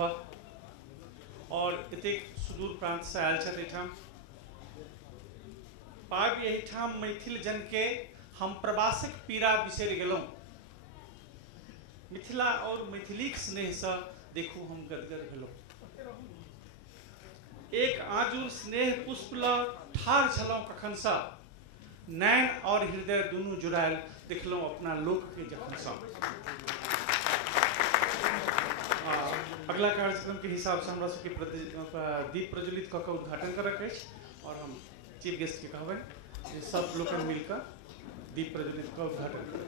और एतेक सुदूर प्रांत से आयल छथि एठाम पाबि एहिठाम मैथिल जन के हम प्रवासक पीड़ा बिसरि गेलहुँ। मिथिला और मैथिलीक स्नेह से देखू हम गदगद भेलहुँ। एक आजूर स्नेह पुष्प ल ठाढ़ छलहुँ कखन सँ, नैन और हृदय दुनू जुड़ायल देखलहुँ अपना लोक के जखन सँ। अगला कार्यक्रम के हिसाब से हमरा सबके दीप प्रज्वलित कऽ के उद्घाटन करक अछि और हम चीफ गेस्ट के कहबनि जे सब लोग मिलकर दीप प्रज्वलित कऽ उद्घाटन करें।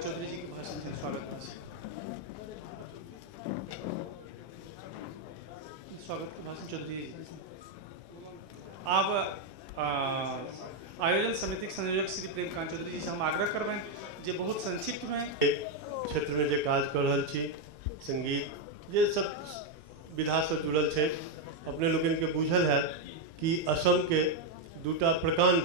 चौधरी जी के भाषण से स्वागत के भाषण चौधरी जी। अब आयोजन समिति के संयोजक श्री प्रेमकांत चौधरी जी से हम आग्रह करबें जे बहुत संक्षिप्त में क्षेत्र में जे काज कर रहल छी, संगीत जे सब विधा से जुड़ल छै, अपने लोगन के बुझल है कि असम के दूटा प्रकांड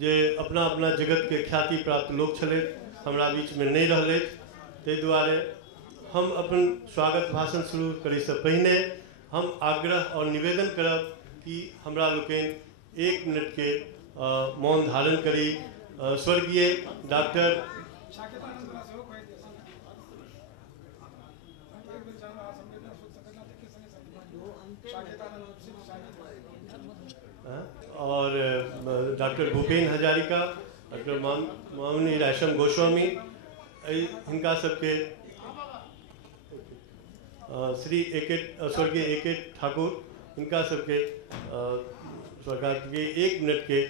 जे अपना अपना जगत के ख्याति प्राप्त लोग छले हमरा बीच में नहीं रहले। ताहि दुआरे हम अपन स्वागत भाषण शुरू करे से पहिने हम आग्रह और निवेदन करब कि हमरा लोकन 1 मिनट के मौन धारण करी। स्वर्गीय डॉक्टर और डॉक्टर भूपेन हजारिका, डॉक्टर मामनी रेशम गोस्वामी, इनका सबके श्री स्वर्गीय ए.के. ठाकुर, इनका सबके सरकार के 1 मिनट के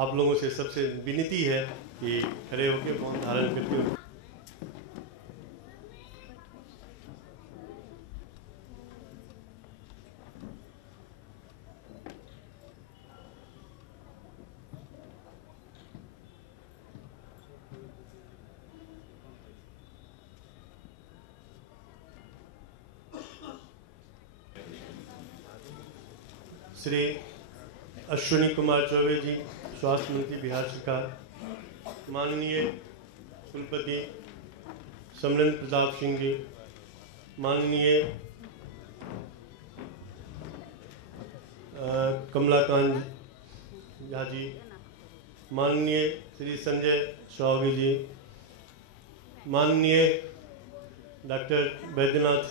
आप लोगों से सबसे विनती है कि खड़े होकर मौन धारण करके श्री अश्विनी कुमार चौबे जी, स्वास्थ्य मंत्री बिहार सरकार, माननीय कुलपति समरेंद्र प्रताप सिंह जी, माननीय कमलाकांत झा जी, माननीय श्री संजय स्वामी जी, माननीय डॉक्टर बैद्यनाथ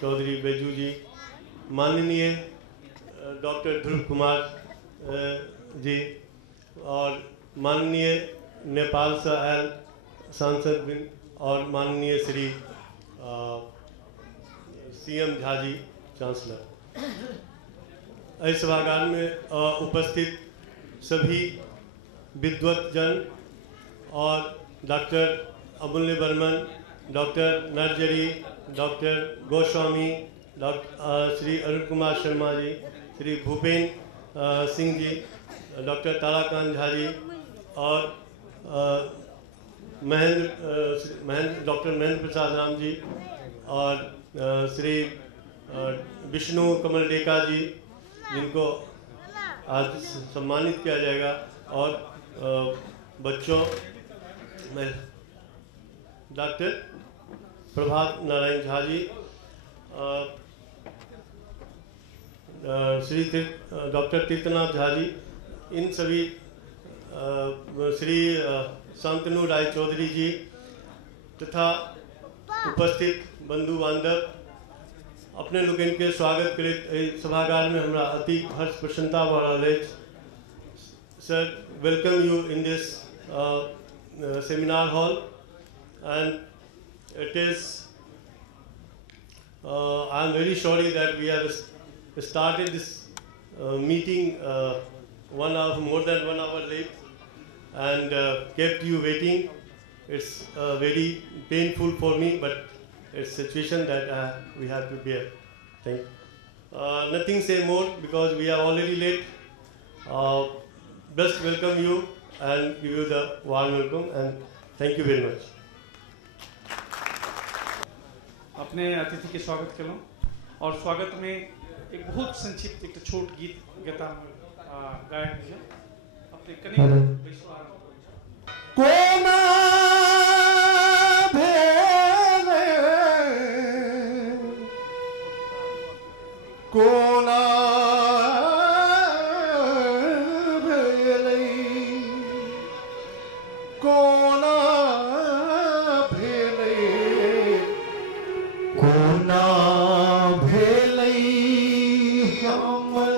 चौधरी बैजू जी, माननीय डॉक्टर ध्रुव कुमार जी और माननीय नेपाल से आयल सांसद और माननीय श्री सीएम झा जी चांसलर, इस सभागार में उपस्थित सभी विद्वत जन और डॉक्टर अमूल्य Burman, doctor नरजरी, doctor Goswami, Shri Arun Kumar Sharma ji, Shri Bhupen Singh ji, doctor Tarakant Jha ji और डॉक्टर महेंद्र प्रसाद राम जी और श्री विष्णु कमल डेका जी, जिनको आज सम्मानित किया जाएगा, और बच्चों में डॉक्टर प्रभात नारायण झा जी, श्री डॉक्टर तीर्थनाथ झा जी, इन सभी श्री शांतनु राय चौधरी जी तथा उपस्थित बंधु बांधव, अपने लोग के स्वागत करे सभागार में हमरा अति हर्ष प्रसन्नता भ रहल अछि। Sir, welcome you in this seminar hall, and it is I am very sorry that we have started this meeting 1 hour, more than 1 hour late, and kept you waiting. It's very painful for me, but it's a situation that we have to bear. Thank you. Nothing say more because we are already late. Best welcome you and give you the warm welcome, and thank you very much. अपने अतिथि के स्वागत करूँ और स्वागत में एक बहुत संक्षिप्त एक छोट गीत गीता गायक है अपने कनेक्ट विश्वास कोना भेले कोना भेले कोना भेले कोना भेले हमर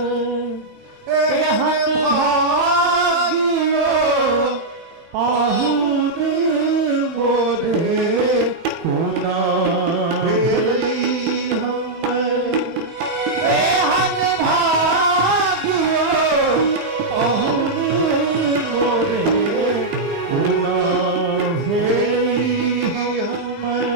एहन भाग्यो पाहुन मोरे कोना भेलै हमर एहन भाग्यो पाहुन मोरे कोना भेलै हमर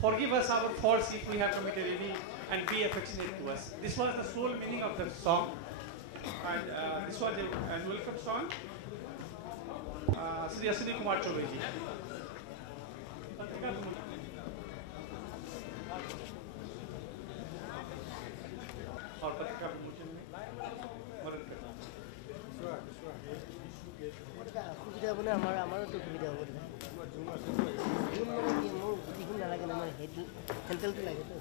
forgive us our faults if we have committed any, and be affectionate to us. This was the sole meaning of the song, and this was a welcome song. Shri Ashwini Kumar Chaubey ji. और पत्रिका विमोचन में मदद करना। সুবিধা বলে আমারও তো সুবিধা হবে জুন মানে কি মোৰ যিখিনি নালাগে না আমার হেড হেন্ডেলটো লাগে তো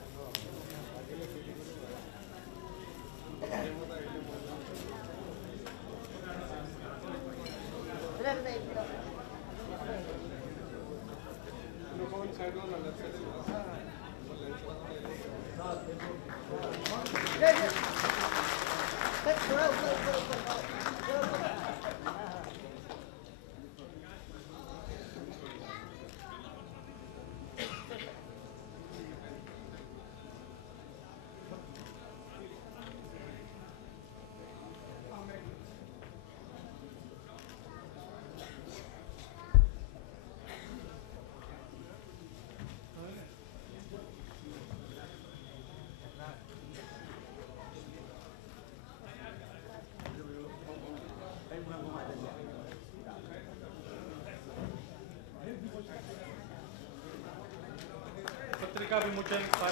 पत्रिका विमोचन पर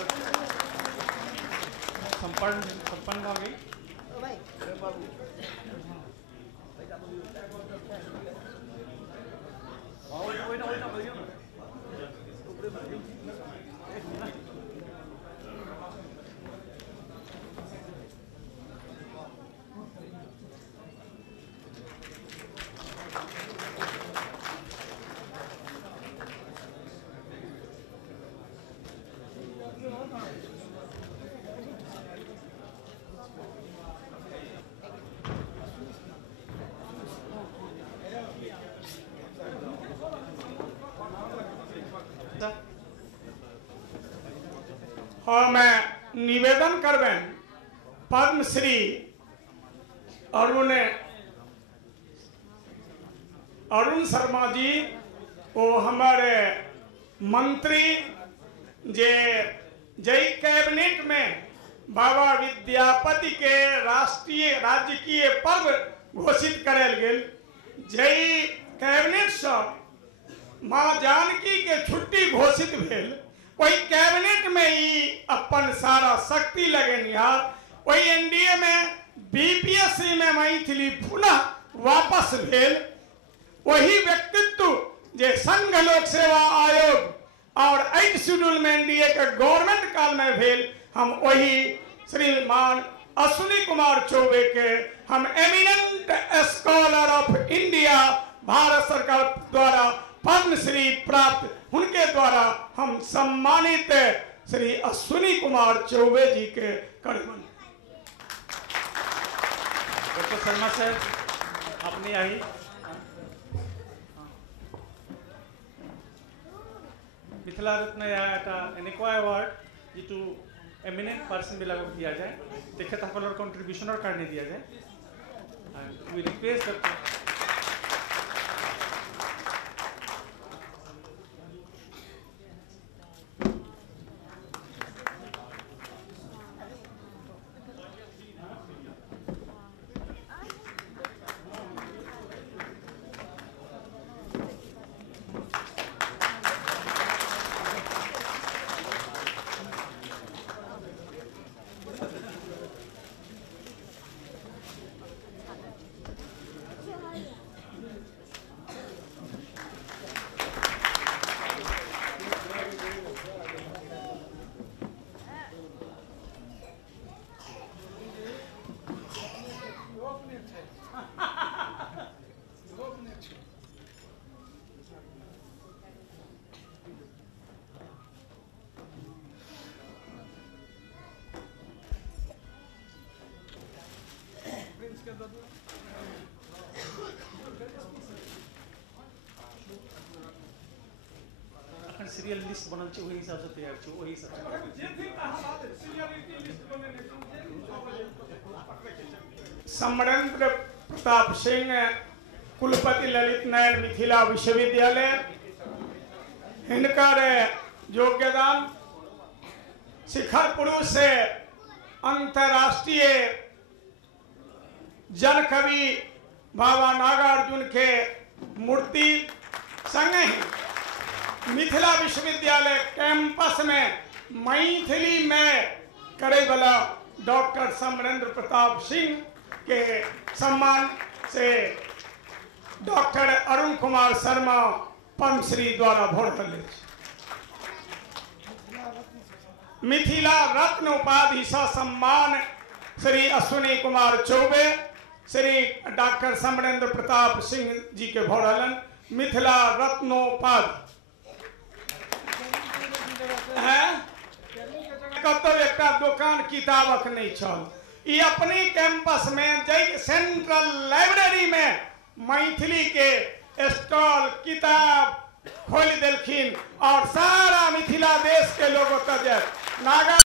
संपन्न हो गई। और मैं निवेदन करबें पद्मश्री अरुण शर्मा जी वो हमारे मंत्री जे जय कैबिनेट में बाबा विद्यापति के राष्ट्रीय राजकीय पर्व घोषित करल गेल। जय कैबिनेट से माँ जानकी के छुट्टी घोषित भेल वही कैबिनेट में ही अपन सारा शक्ति लगेनिहार वही एनडीए में बीपीएससी में मैथिली पुनः वापस भेल वही व्यक्तित्व जे संघ लोक सेवा आयोग और 8 शेड्यूल में एनडीए के गवर्नमेंट काल में भेल हम वही श्रीमान अश्विनी कुमार चौबे के हम eminent scholar of India Bharat सरकार द्वारा पद्मश्री प्राप्त उनके द्वारा हम सम्मानित श्री अश्विनी कुमार चौबे जी के करबन। डॉक्टर शर्मा साहब अपनी आई मिथिला रत्न या एनेको अवार्ड ये एमिनेंट पर्सन बिला दिया जाए देखते सकल कॉन्ट्रीब्यूशनर कारण दिया जाए and we request that serial list बनल छै वही हिसाब से तैयार छै वही सब समरेंद्र प्रताप सिंह कुलपति ललित नारायण मिथिला विश्वविद्यालय हिनकर योगदान शिखर पुरुष से अंतर्राष्ट्रीय जन कवि बाबा नागार्जुन के मूर्ति संगे ही मिथिला विश्वविद्यालय कैंपस में मैथिली में करे वाला डॉक्टर समरेंद्र प्रताप सिंह के सम्मान से डॉक्टर अरुण कुमार शर्मा पद्मश्री द्वारा भोरल मिथिला रत्न उपाधि से सम्मान श्री अश्विनी कुमार चौबे श्री डॉक्टर समरेंद्र प्रताप सिंह जी के भोरलन मिथिला रत्नोपाधि कतौ एक दुकान किताबक नहीं चल ये अपनी कैंपस में जय सेंट्रल लाइब्रेरी में मैथिली के स्टॉल किताब खोल दिलखिन और सारा मिथिला देश के लोग नागा